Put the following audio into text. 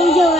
Enjoy.